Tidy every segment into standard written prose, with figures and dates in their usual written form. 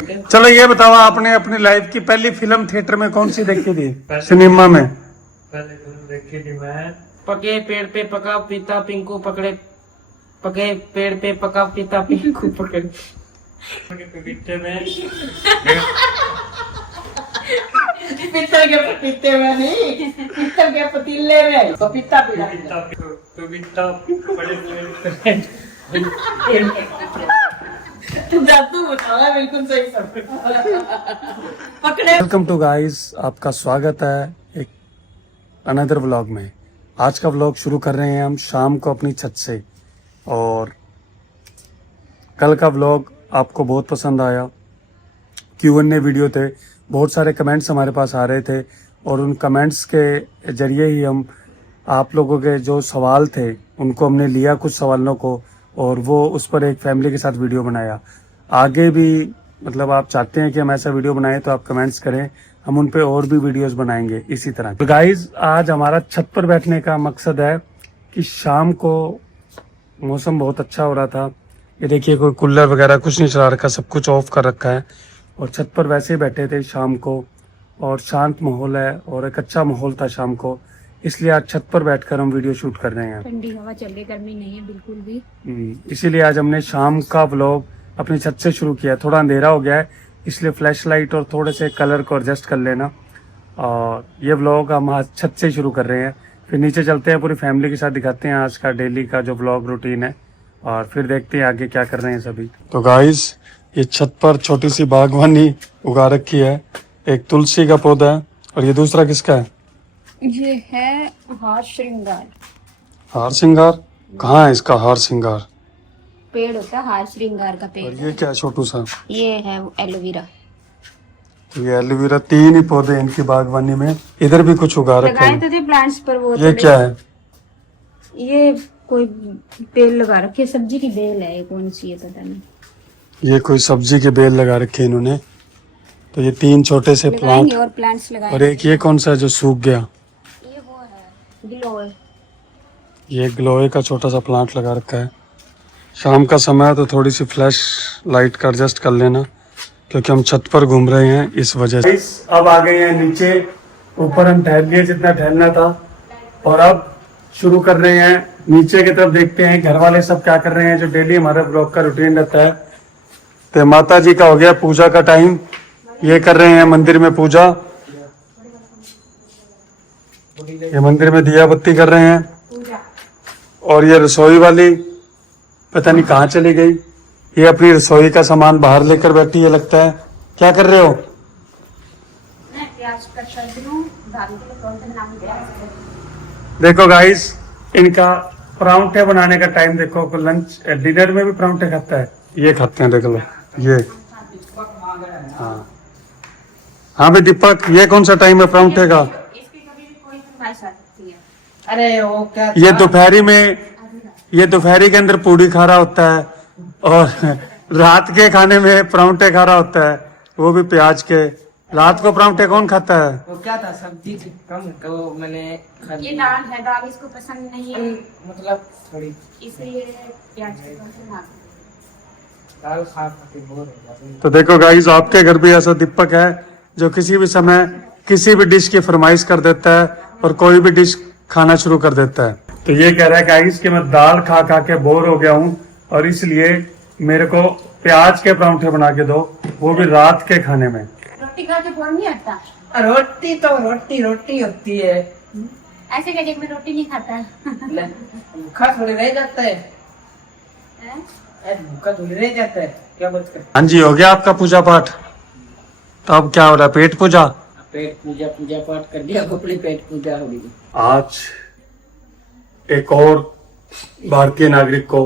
चलो ये बताओ, आपने अपनी लाइफ की पहली फिल्म थिएटर में कौन सी देखी थी? सिनेमा में पहले फिल्म देखी थी मैं। पके पेड़ पे पका पीता पिंकू पकड़े, पके पेड़ पे पका पीता पिंकू पकड़े। पपीते में पीतल के पपीते में नहीं, पीतल के पतीले में पपीता पीता। पपीता बड़े पेड़ जादू बताया बिल्कुल सही सब पकड़े। वेलकम टू गाइस, आपका स्वागत है एक अनदर व्लॉग में। आज का व्लॉग शुरू कर रहे हैं हम शाम को अपनी छत से। और कल का व्लॉग आपको बहुत पसंद आया, Q&A वीडियो थे, बहुत सारे कमेंट्स हमारे पास आ रहे थे और उन कमेंट्स के जरिए ही हम आप लोगों के जो सवाल थे उनको हमने लिया, कुछ सवालों को, और वो उस पर एक फैमिली के साथ वीडियो बनाया। आगे भी मतलब आप चाहते हैं कि हम ऐसा वीडियो बनाएं तो आप कमेंट्स करें, हम उन पे और भी वीडियोस बनाएंगे इसी तरह। तो गाइज, आज हमारा छत पर बैठने का मकसद है कि शाम को मौसम बहुत अच्छा हो रहा था। ये देखिए, कोई कूलर वगैरह कुछ नहीं चला रखा, सब कुछ ऑफ कर रखा है और छत पर वैसे ही बैठे थे शाम को। और शांत माहौल है और एक अच्छा माहौल था शाम को, इसलिए आज छत पर बैठकर हम वीडियो शूट कर रहे हैं। ठंडी हवा चल रही, गर्मी नहीं है बिल्कुल भी। इसीलिए आज हमने शाम का व्लॉग अपनी छत से शुरू किया। थोड़ा अंधेरा हो गया है, इसलिए फ्लैश लाइट और थोड़े से कलर को एडजस्ट कर लेना। और ये व्लॉग हम आज छत से शुरू कर रहे हैं, फिर नीचे चलते हैं, पूरी फैमिली के साथ दिखाते हैं आज का डेली का जो व्लॉग रूटीन है, और फिर देखते हैं आगे क्या कर रहे हैं सभी। तो गाइस, ये छत पर छोटी सी बागवानी उगा रखी है। एक तुलसी का पौधा है और ये दूसरा किसका है? ये है हार श्रृंगार। हार श्रृंगार? कहाँ है इसका हार श्रृंगार? पेड़ होता है हार श्रृंगार का पेड़। और ये क्या है छोटू सा? ये है एलोवेरा। तो ये एलोवेरा, 3 ही पौधे इनकी बागवानी में। इधर भी कुछ उगा रखा लगाए है। तो थे प्लांट्स पर वो। ये क्या है? ये कोई बेल लगा रखी है, सब्जी की बेल है, ये कौन सी है पता नहीं। ये कोई सब्जी के बेल लगा रखे हैं इन्होंने। तो ये 3 छोटे से प्लांट, लगाएंगे और प्लांट्स लगाएंगे। और एक ये कौन सा है जो सूख गया? ये वो है ग्लोए। ये ग्लोए का छोटा सा प्लांट लगा रखा है। शाम का समय है तो थोड़ी सी फ्लैश लाइट का एडजस्ट कर लेना, क्योंकि हम छत पर घूम रहे हैं इस वजह से। अब आ गए हैं नीचे, ऊपर हम टहल लिए जितना टहलना था, और अब शुरू कर रहे हैं नीचे की तरफ। देखते हैं घर वाले सब क्या कर रहे हैं, जो डेली हमारा ब्लॉग का रूटीन रहता है। तो माता जी का हो गया पूजा का टाइम, ये कर रहे हैं मंदिर में पूजा। ये मंदिर में दिया बत्ती कर रहे हैं। और ये रसोई वाली पता नहीं कहाँ चली गई, ये अपनी रसोई का सामान बाहर लेकर बैठी है लगता है। क्या कर रहे हो? देखो गाइस, इनका परांठे बनाने का टाइम देखो। लंच डिनर में भी परांठे खाता है, ये खाते हैं, देख लो ये। हाँ हाँ भाई दीपक, ये कौन सा टाइम है परांठे का? अरे वो क्या ये दोपहरी में, ये दोपहरी के अंदर पूड़ी खा रहा होता है और रात के खाने में परांठे खा रहा होता है, वो भी प्याज के। रात को परांठे कौन खाता है? वो क्या था, सब्जी थी कम तो मैंने खा ये लिया। दाल है, दाल इसको पसंद नहीं है, मतलब थोड़ी इसलिए प्याज के परांठे ना। दाल खा के बोर हो जाती। तो देखो गाइस, आपके घर भी ऐसा दीपक है जो किसी भी समय किसी भी डिश की फरमाइश कर देता है और कोई भी डिश खाना शुरू कर देता है। तो ये कह रहा है गाइस कि मैं दाल खा खा के बोर हो गया हूँ और इसलिए मेरे को प्याज के परांठे बना के दो, वो भी रात के खाने में। रोटी खा के बोर नहीं आता? रोटी तो रोटी रोटी होती है, ऐसे कहते मैं रोटी नहीं खाता। भूखा थोड़ी रह जाता है, भूखा थोड़ी रह जाता है, क्या बात कर। हाँ जी, हो गया आपका पूजा पाठ? तो अब क्या हो रहा है, पेट पूजा? पेट पूजा, पूजा पाठ कर दिया, अपनी पेट पूजा हो गई। आज एक और भारतीय नागरिक को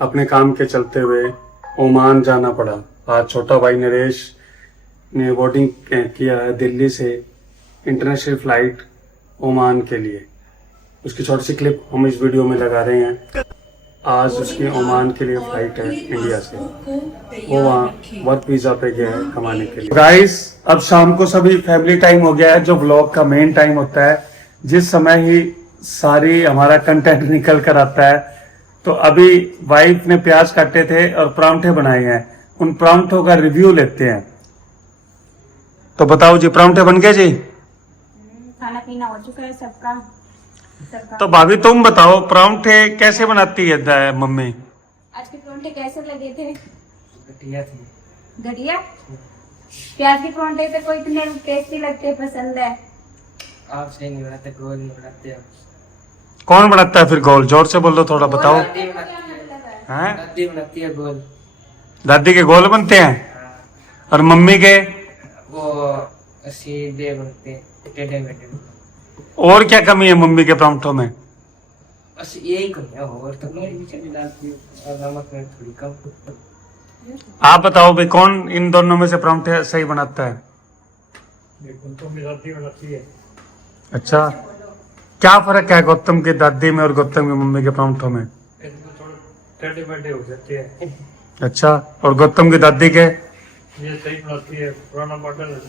अपने काम के चलते हुए ओमान जाना पड़ा। आज छोटा भाई नरेश ने बोर्डिंग किया है दिल्ली से इंटरनेशनल फ्लाइट ओमान के लिए। उसकी छोटी सी क्लिप हम इस वीडियो में लगा रहे हैं। आज उसकी ओमान के लिए फ्लाइट है इंडिया से, वो वहाँ वर्क वीजा पे गया है कमाने के लिए। गाइस, अब शाम को सभी फैमिली टाइम हो गया है, जो ब्लॉग का मेन टाइम होता है, जिस समय ही सारी हमारा कंटेंट निकल कर आता है। तो अभी वाइफ ने प्याज काटे थे और परांठे बनाए हैं, उन परांठों का रिव्यू लेते हैं। तो बताओ जी, परांठे बन गए जी? खाना पीना हो चुका है सबका सबका। तो भाभी तुम बताओ, परांठे कैसे बनाती है मम्मी? आज के परांठे कैसे लगे थे? घटिया थी। घटिया? प्याज के परांठे तो कोई इतने टेस्टी लगते, पसंद है। आप सही नहीं बनाते, गोल नहीं बनाते आप। कौन बनाता है फिर गोल? जोर से बोलो थोड़ा, बताओ। दादी बनाती है। हैं? दादी बनाती है गोल। दादी के गोल बनते हैं और मम्मी के? वो सीधे बनते हैं, टेढ़े मेढ़े। और क्या कमी है मम्मी के परांठों में? बस यही कमी है, और तो मेरी भी चली डालती हूँ, और नमक में थोड़ी कम। आप बताओ भाई, कौन इन दोनों में से परांठे सही बनाता है? देखो तो मेरी दादी बनाती है। अच्छा, क्या फर्क है गौतम की दादी में और गौतम की मम्मी के परांठों में? इनमें थोड़े टेढ़े मेढ़े हो जाते हैं। अच्छा, और गौतम की दादी के? ये सही बनाती है, पुराना मॉडल है।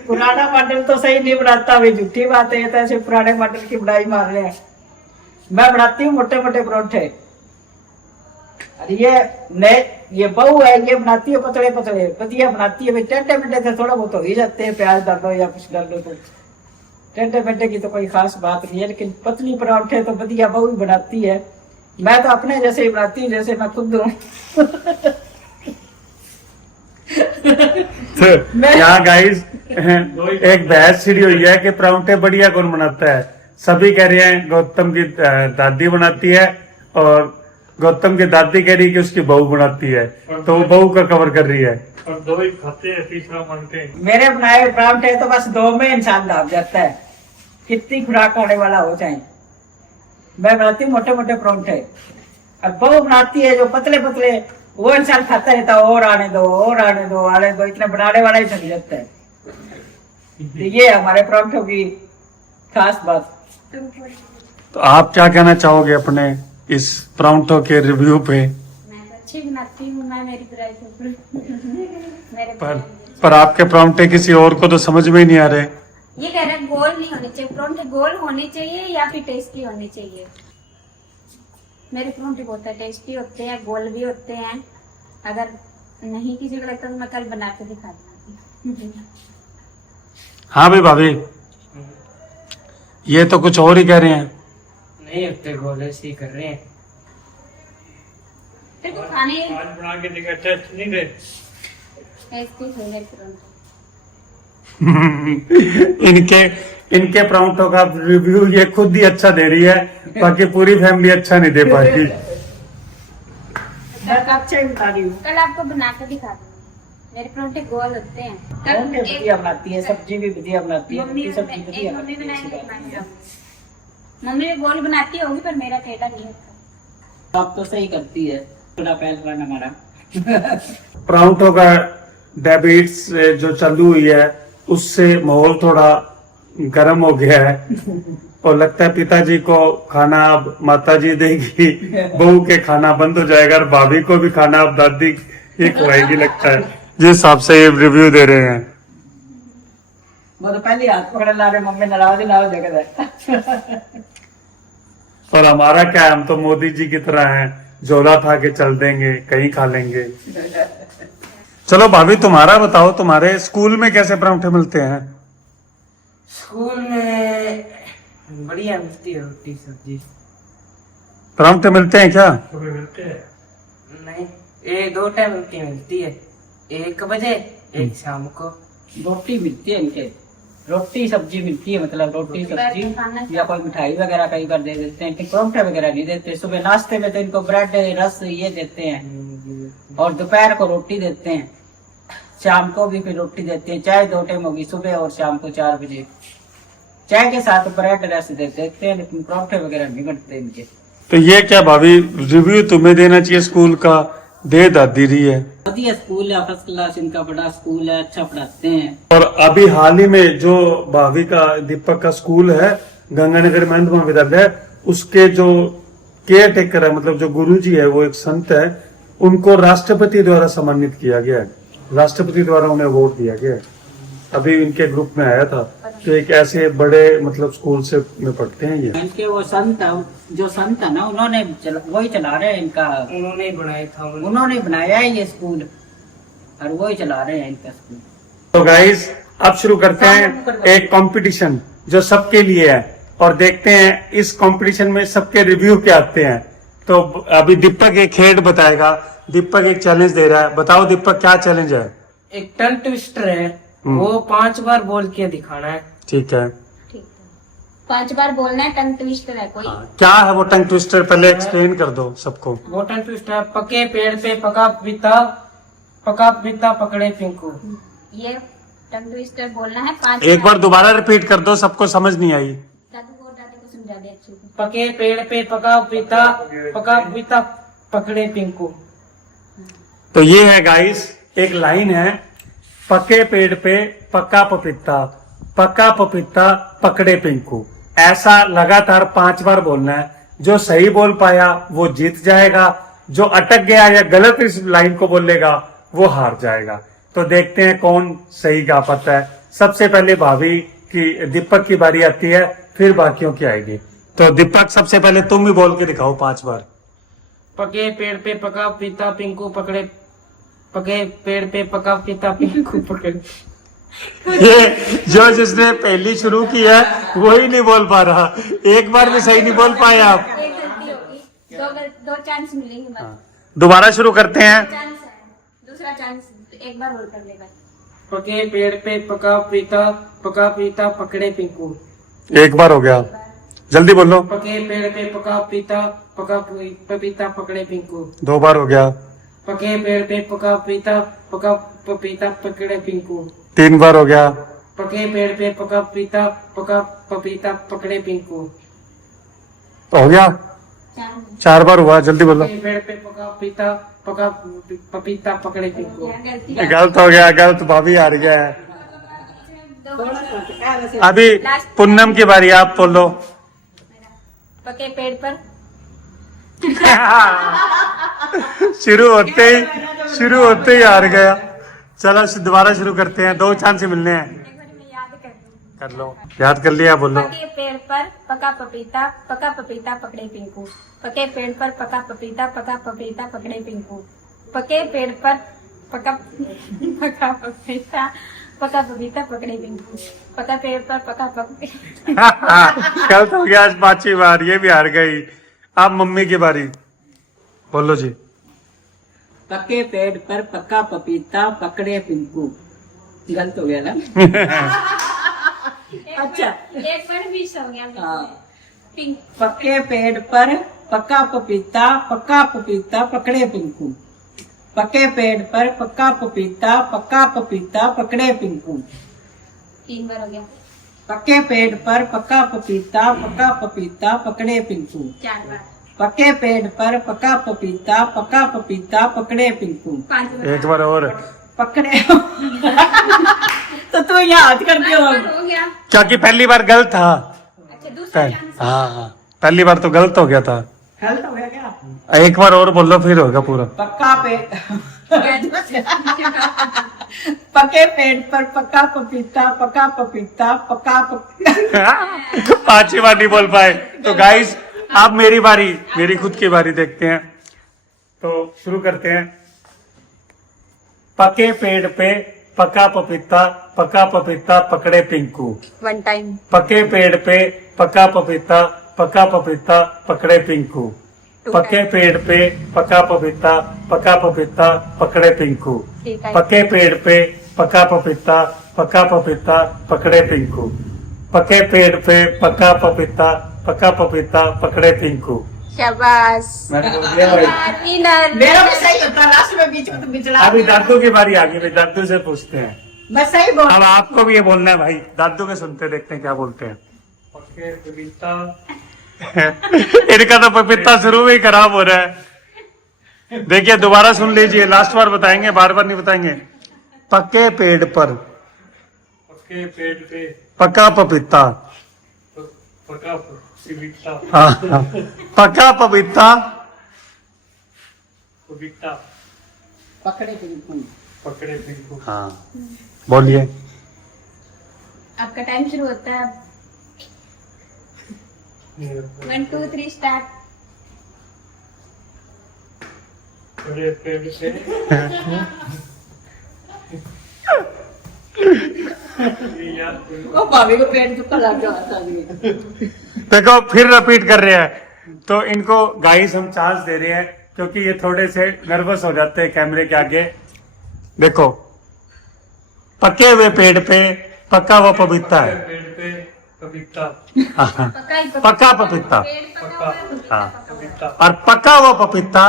पुराना मॉडल तो सही नहीं बनाता, अभी झूठी बात है, तो ऐसे पुराने मॉडल की बुराई मार रहे हैं। मैं बनाती हूँ मोटे मोटे परोठे, और ये बहू है, ये बनाती है पतले पतले, बढ़िया बनाती है। टेढ़े मेढ़े से थोड़ा बहुत हो ही जाते हैं, प्याज डाल लो या कुछ डाल लो, तो टेढ़े मेढ़े की तो कोई खास बात नहीं है, लेकिन पतली पराठे तो बढ़िया बहू ही बनाती है। मैं तो अपने जैसे ही बनाती हूँ, जैसे मैं खुद हूँ। यहाँ गाइस एक बहस छिड़ी हुई है कि परांठे बढ़िया कौन बनाता है। सभी कह रहे हैं गौतम की दादी बनाती है, और गौतम की दादी कह रही है कि उसकी बहू बनाती है, तो वो बहू का कवर कर रही है। और दो ही खाते हैं, तीसरा मानते हैं। मेरे बनाए पराठे तो बस 2 में इंसान दाब जाता है, कितनी खुराक खाने वाला हो चाहे। मैं बनाती हूँ मोटे मोटे पराठे, और बहू बनाती है जो पतले पतले, वो इंसान खाता रहता है, और आने दो और आने दो आने दो, इतना बनाने वाला ही थक जाता है। तो ये है हमारे पराठों की खास बात। तो आप क्या कहना चाहोगे अपने इस परांठों के रिव्यू पे? मैं तो अच्छी बनाती हूँ, मैं मेरी बुराई को मेरे पर आपके परांठे किसी और को तो समझ में ही नहीं आ रहे। ये कह रहे हैं गोल नहीं होने चाहिए परांठे, गोल होने चाहिए या फिर टेस्टी होने चाहिए। मेरे परांठे बहुत टेस्टी होते हैं, गोल भी होते हैं। अगर नहीं किसी को लगता तो मैं कल बना के दिखा दूंगी। हाँ भाई भाभी, ये तो कुछ और ही कह रहे हैं। नहीं होते गोल, ऐसे ही कर रहे हैं। तेरे को खाने आज बना के दिखा, टेस्ट नहीं दे। टेस्टी थे मेरे परांठे। इनके परांठों का रिव्यू ये खुद ही अच्छा दे रही है, बाकी पूरी फैमिली अच्छा नहीं दे पाएगी। मैं तो अच्छा ही बता रही हूँ। कल आपको बना के दिखा दूंगी। मेरे परांठे गोल होते हैं। कल पराठे बढ़िया बनाती है, सब्जी भी बढ़िया बनाती है, मम्मी रोटी सब्जी बढ़िया मम्मी बनाती है, बनाएंगे, ऐसी बात नहीं है। मम्मी भी गोल बनाती होगी, पर मेरा टेढ़ा नहीं होता। आप तो सही करती है, थोड़ा पहलवान हमारा। परांठों का डायबिटीज जो चालू हुई है, उससे माहौल थोड़ा गर्म हो गया है, और लगता है पिताजी को खाना अब माताजी देगी, बहू के खाना बंद हो जाएगा, और भाभी को भी खाना अब दादी ही खिलाएगी, लगता है जिस हिसाब से ये रिव्यू दे रहे हैं। वो तो पहले हाथ पकड़ ला रहे, मम्मी नाराज ही ना हो जाएगा। और हमारा क्या है, हम तो मोदी जी की तरह हैं, झोला उठा के चल देंगे, कहीं खा लेंगे। चलो भाभी, तुम्हारा बताओ, तुम्हारे स्कूल में कैसे परांठे मिलते हैं? स्कूल में बढ़िया मिलती है रोटी सब्जी। परांठे मिलते हैं क्या? सुबह मिलते हैं। नहीं, 2 टाइम रोटी मिलती है, 1 बजे, 1 शाम को। रोटी मिलती है इनके, रोटी सब्जी मिलती है, मतलब रोटी सब्जी या कोई मिठाई वगैरह कई बार दे देते हैं, परांठे वगैरह नहीं देते। सुबह नाश्ते में तो इनको ब्रेड रस ये देते हैं, और दोपहर को रोटी देते हैं, शाम को भी फिर रोटी देते हैं। चाय 2 टाइम होगी, सुबह और शाम को 4 बजे। चाय के साथ ब्रेड रस देते हैं, लेकिन परांठे वगैरह नहीं बनते इनके। तो ये क्या भाभी, रिव्यू तुम्हें देना चाहिए स्कूल का, दे दादी रही है। बढ़िया स्कूल है, फर्स्ट क्लास इनका बड़ा स्कूल है, अच्छा पढ़ाते हैं। और अभी हाल ही में जो भाभी का, दीपक का स्कूल है, गंगानगर महेंद्र महाविद्यालय, उसके जो केयर टेकर है, मतलब जो गुरुजी है, वो एक संत है, उनको राष्ट्रपति द्वारा सम्मानित किया गया है। राष्ट्रपति द्वारा उन्हें अवार्ड दिया गया है। अभी इनके ग्रुप में आया था, तो एक ऐसे बड़े मतलब स्कूल से में पढ़ते हैं ये। इनके वो संत जो संत है ना, उन्होंने वही चला रहे हैं इनका, उन्होंने ही बनाया था। उन्होंने बनाया है ये स्कूल और वही चला रहे हैं इनका स्कूल। तो गाइस अब शुरू करते हैं एक कंपटीशन जो सबके लिए है, और देखते हैं इस कंपटीशन में सबके रिव्यू क्या आते हैं। तो अभी दीपक एक खेल बताएगा, दीपक एक चैलेंज दे रहा है। बताओ दीपक क्या चैलेंज है? एक टंग ट्विस्टर है, वो 5 बार बोल के दिखाना है। ठीक है, ठीक है, 5 बार बोलना है। टंग ट्विस्टर है कोई? क्या है वो टंग ट्विस्टर, पहले एक्सप्लेन कर दो सबको। वो टंग ट्विस्टर है, पके पेड़ पे पका पपीता पकड़े पिंकू। ये टंग ट्विस्टर बोलना है 5 एक बार दोबारा रिपीट कर दो, सबको समझ नहीं आई। दादी को समझा दे अच्छे से। पके पेड़ पे पका पपीता पकड़े पिंकू। तो ये है गाइस, एक लाइन है, पके पेड़ पे पका पपीता पकड़े पिंकू। ऐसा लगातार 5 बार बोलना है। जो सही बोल पाया वो जीत जाएगा, जो अटक गया या गलत इस लाइन को बोलेगा वो हार जाएगा। तो देखते हैं कौन सही गा पाता है। सबसे पहले भाभी की, दीपक की बारी आती है, फिर बाकियों की आएगी। तो दीपक सबसे पहले तुम ही बोल के दिखाओ 5 बार। पके पेड़ पे पका पपीता पिंकू पकड़े, पके पेड़ पे पका पपीता पिंकू पकड़े। ये जो जिसने पहली शुरू की है वही नहीं बोल पा रहा, एक बार भी सही नहीं बोल पाए आप। एक गलती होगी, दो चांस मिलेंगे बस। दोबारा शुरू करते हैं। चांस है, दूसरा चांस एक बार और कर लेगा। पके पेड़ पे पका पपीता पकड़े पिंकू। एक बार हो गया, जल्दी बोलो। पके पेड़ पे पका पपीता पकड़े पिंकू। 2 बार हो गया। पके पेड़ पे पका पपीता पकड़े पिंकू। 3 बार हो गया। पके पेड़ पे पका पपीता पकड़े पिंकू। तो हो गया, 4 बार हुआ, जल्दी बोलो। पके पेड़ पे पका पपीता पकड़े पिंकू। गलती गलत हो गया, गलत, भाभी हार गया है। अभी पूनम की बारी, आप बोलो। पके पेड़ पर शुरू होते ही हार गया। चलो दोबारा शुरू करते हैं, 2 चांस मिलने हैं। एक बार मैं याद कर दूं। कर लो, याद कर लिया, बोलो। पके पेड़ पर पका पपीता पकड़े पिंकू। पके पेड़ पर पका पपीता पकड़े पिंकू। पके पेड़ पर पका पपीता पकड़े पिंकू। पका पेड़ पर पका पपीता। गलत हो गया, आज 5वीं बार, ये भी हार गई। अब मम्मी की बारी, बोलो जी। पके पेड़ पर पका पपीता पकड़े पिंकू। गलत हो गया ना? अच्छा, एक बार मिस हो गया। हाँ। पिंक पके पेड़ पर पका पपीता पकड़े पिंकू। पके पेड़ पर पका पपीता पकड़े पिंकू। 3 बार हो गया। पके पेड़ पर पका पपीता पकड़े पिंकू। 4 बार। पके पेड़ पर पका पपीता पकड़े पिंकू। 5 बार। एक बार और, पकड़े तो तू यहाँ हाथ कर दियो। हो गया। क्योंकि पहली बार गलत था। अच्छा, दूसरा चांस। हाँ, पहली बार तो गलत हो गया था। गलत हो गया क्या? एक बार और बोलो, फिर होगा पूरा। पक्का पे पके पेड़ पर पका पपीता 5वीं बार नहीं बोल पाए। तो गाइस अब मेरी बारी, मेरी खुद की बारी देखते हैं। तो शुरू करते हैं। पके पेड़ पे पका पपीता पकड़े पिंकू। 1 टाइम। पके पेड़ पे पका पपीता पकड़े पिंकू। पके पेड़ पे पका पपीता पकड़े पिंकू। पके पेड़ पे पका पपीता पकड़े पिंकू। पके पेड़ पे पका पपीता पकड़े पिंकू। शाबाश। मैंने बोल दिया भाई। विनर। मेरा भी सही होता, लास्ट में बीच में तो बिचला। अभी दादू की बारी आ गई, दादू से पूछते हैं। मैं सही बोल। अब आपको भी ये बोलना है भाई, दादू के सुनते देखते हैं क्या बोलते हैं। पके पपीता इनका तो पपीता शुरू में ही खराब हो रहा है। देखिए दोबारा सुन लीजिए, लास्ट बार बताएंगे, बार बार नहीं बताएंगे। पके पेड़ पर पके पेड़ पे पका पपीता, पका पपीता हाँ, पका पपीता पकड़े पिंकू। पकड़े पिंकू। हाँ, बोलिए। आपका टाइम शुरू होता है 1 2 3 स्टार्ट। बड़े पेड़ से ओ भाभी को पेट दुखा लग जाता है। देखो फिर रिपीट कर रहे हैं, तो इनको गाइस हम चांस दे रहे हैं क्योंकि ये थोड़े से नर्वस हो जाते हैं कैमरे के आगे। देखो, पके हुए पेड़ पे पका हुआ पपीता है। पेड़ पे पपीता पका पपीता। पेड़ पका हुआ है, पपीता हाँ। पका हुआ है। पपीता और पका हुआ पपीता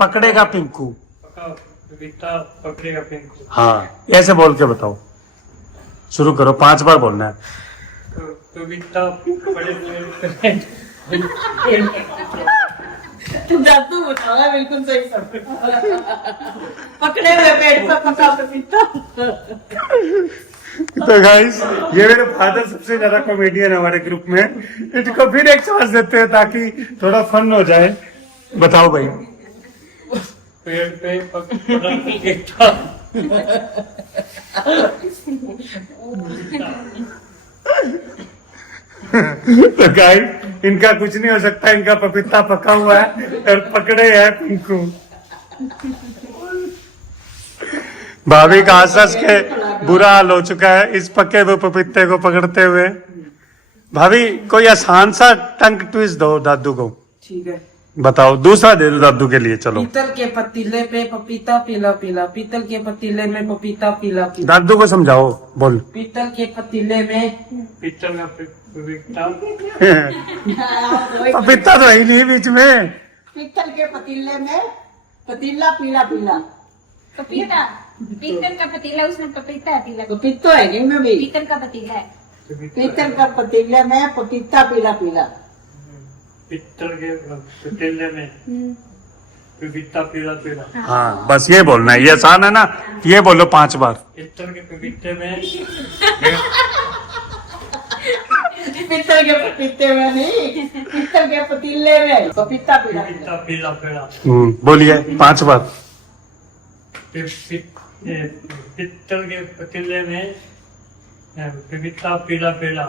पकड़ेगा पिंकू। पका पपीता पकड़ेगा पिंकू। हाँ, ऐसे बोल के बताओ, शुरू करो, 5 बार बोलना है। पपीता बड़े पेड़ जादू बताया बिल्कुल सही सब। पकड़े हुए पेट पर पका पपीता। तो गाइस, ये मेरे फादर सबसे ज्यादा कॉमेडियन है हमारे ग्रुप में। इनको फिर एक चांस देते हैं ताकि थोड़ा फन हो जाए। बताओ भाई। पेड़ पे पकड़ा पपीता। तो गाइस, इनका कुछ नहीं हो सकता, इनका पपीता पका हुआ है और पकड़े है पिंकू। भाभी का हंस के बुरा हाल हो चुका है इस पके हुए पपीते को पकड़ते हुए। भाभी कोई आसान सा टंग ट्विस्ट दो दादू को। ठीक है। बताओ, दूसरा दे दो दादू के लिए। चलो, पीतल के पतीले पे पपीता पीला पीला, पीतल के पतीले में पपीता पीला पीला, दादू को समझाओ, बोल। पीतल के पतीले में पीतल का पपीता पपीता तो है ही नहीं बीच में। पीतल के पतीले में पतीला पीला पीला। पपीता, पीतल का पतीला, उसमें पपीता है पीला। पपीतो है नहीं में भी। पीतल का पतीला है। पीतल का पतीले में पपीता पीला पीला। पीतल के पतीले में पपीता पीला पीला। हाँ, बस ये बोलना है, ये आसान है ना। ये बोलो 5 बार। पीतल के पपीते में पीतल के पपीते में नहीं, पीतल के पतीले में पपीता पीला पीला। पपीता पीला पीला। बोलिए 5 बार। पीतल के पतीले में पपीता पीला पीला।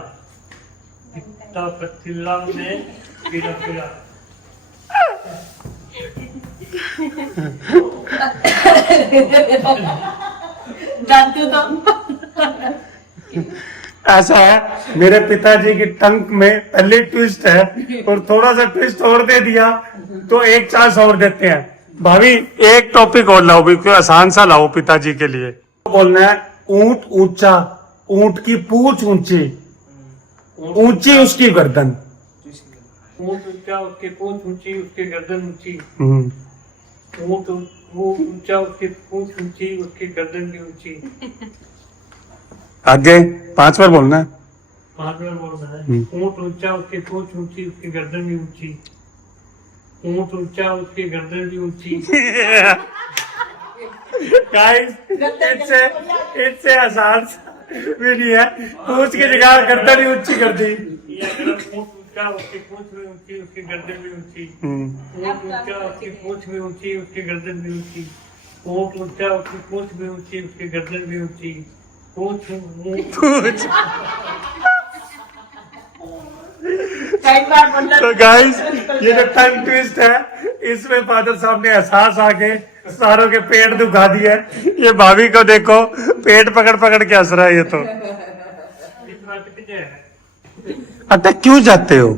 पपीता पतीला में पीला पीला। दादू तो ऐसा है, मेरे पिताजी की टंक में पहले ट्विस्ट है और थोड़ा सा ट्विस्ट और दे दिया तो एक चांस और देते हैं। भाभी एक टॉपिक और लाओ, बिल्कुल आसान सा लाओ पिताजी के लिए। बोलना है ऊंट ऊंचा, ऊंट की पूंछ ऊंची, ऊंची उसकी गर्दन। ऊंट ऊंचा उसकी पूंछ ऊंची उसकी गर्दन ऊंची। हम्म। ऊंट वो ऊंचा उसकी पूंछ ऊंची उसकी गर्दन भी ऊंची। आगे 5 बार बोलना है। 5 बार बोलना है। ऊंट ऊंचा उसकी पूंछ ऊंची उसकी गर्दन भी ऊंची। ऊंट ऊंचा उसकी गर्दन भी ऊंची। गाइस, इससे आसान भी नहीं है, पूंछ की जगह गर्दन ही ऊंची कर दी। ये अगर ऊंट ऊंचा उसकी पूंछ भी ऊंची उसकी गर्दन भी ऊंची। ऊंट ऊंचा उसकी पूंछ भी ऊंची उसकी गर्दन भी ऊंची। ऊंट ऊंचा उसकी पूंछ भी ऊंची उसकी गर्दन भी ऊंची। पूंछ पूंछ। कई बार बोलना। तो गाइस, ये जो टंग ट्विस्ट है इसमें फादर साहब ने एहसास आके सारों के पेट दुखा दिए। ये भाभी को देखो, पेट पकड़ पकड़ के हंस रहा है ये तो। अटक क्यों जाते हो?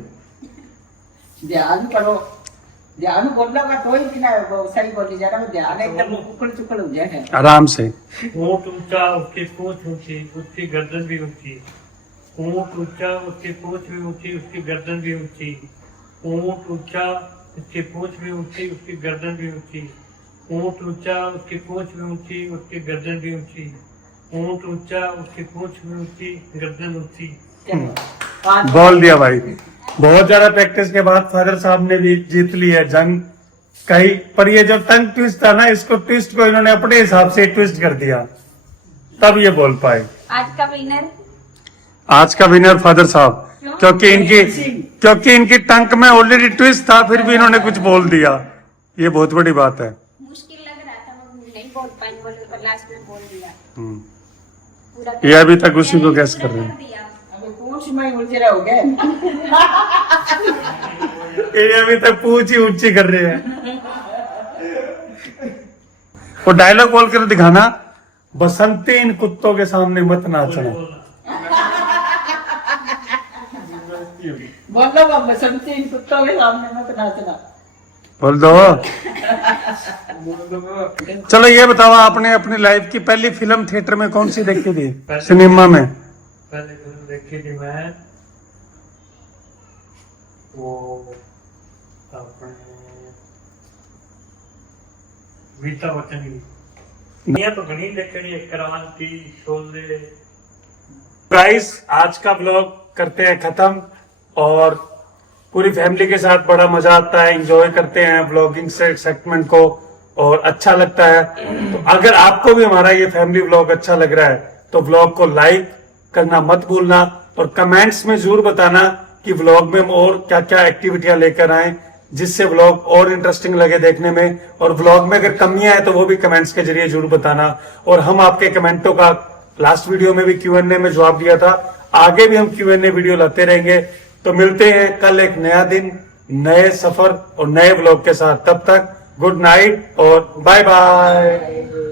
ध्यान करो, ध्यान बोलना का कोई भी ना सही बोली जा रहा है। ध्यान एकदम उखड़ चुखड़ हो जाए। आराम से। ऊंट ऊंचा उसकी पूंछ ऊंची उसकी गर्दन भी ऊंची। ऊंट ऊंचा उसकी पूंछ भी ऊंची उसकी गर्दन भी ऊंची। ऊंट ऊंचा उसकी पूंछ भी ऊंची उसकी गर्दन भी ऊंची। ऊंट ऊंचा उसकी पूंछ भी ऊंची उसकी गर्दन भी ऊंची। ऊंट ऊंचा उसकी पूंछ भी ऊंची गर्दन ऊंची। बोल दिया भाई। बहुत ज्यादा प्रैक्टिस के बाद फादर साहब ने भी जीत ली है जंग कहीं पर। ये जो टंग ट्विस्ट था ना, इसको ट्विस्ट को इन्होंने अपने हिसाब से ट्विस्ट कर दिया, तब ये बोल पाए। आज का विनर, आज का विनर फादर साहब, क्योंकि इनकी टंक में ऑलरेडी ट्विस्ट था, फिर भी इन्होंने कुछ बोल दिया। ये बहुत बड़ी बात है। मुश्किल लग रहा था, मैं नहीं बोल पाई, बोले पर लास्ट में बोल दिया। हम्म। पूरा ये अभी तक उसी को गैस कर रहे हैं। दिया। पूछ में उलझ रहे हो गए। ये अभी तक पूछ ही ऊंची कर रहे हैं। वो डायलॉग बोल कर दिखाना, बसंती इन कुत्तों के सामने मत नाचना। बोलो अब बसंती इन कुत्तों के सामने मत नाचना। बोल दो। चलो ये बताओ, आपने अपनी लाइफ की पहली फिल्म थिएटर में कौन सी देखी थी? सिनेमा में पहले फिल्म देखी थी मैं, वो अपने मीता बच्चन की। ये तो घनी देखनी है, क्रांति, शोले। गाइस, आज का ब्लॉग करते हैं खत्म, और पूरी फैमिली के साथ बड़ा मजा आता है, एंजॉय करते हैं ब्लॉगिंग से सेगमेंट को, और अच्छा लगता है। तो अगर आपको भी हमारा ये फैमिली ब्लॉग अच्छा लग रहा है तो ब्लॉग को लाइक करना मत भूलना, और कमेंट्स में जरूर बताना कि ब्लॉग में हम और क्या क्या एक्टिविटियां लेकर आए जिससे ब्लॉग और इंटरेस्टिंग लगे देखने में। और ब्लॉग में अगर कमियां हैं तो वो भी कमेंट्स के जरिए जरूर बताना, और हम आपके कमेंटों का लास्ट वीडियो में भी Q&A में जवाब दिया था, आगे भी हम Q&A वीडियो लाते रहेंगे। तो मिलते हैं कल एक नया दिन, नए सफर और नए ब्लॉग के साथ। तब तक गुड नाइट और बाय बाय।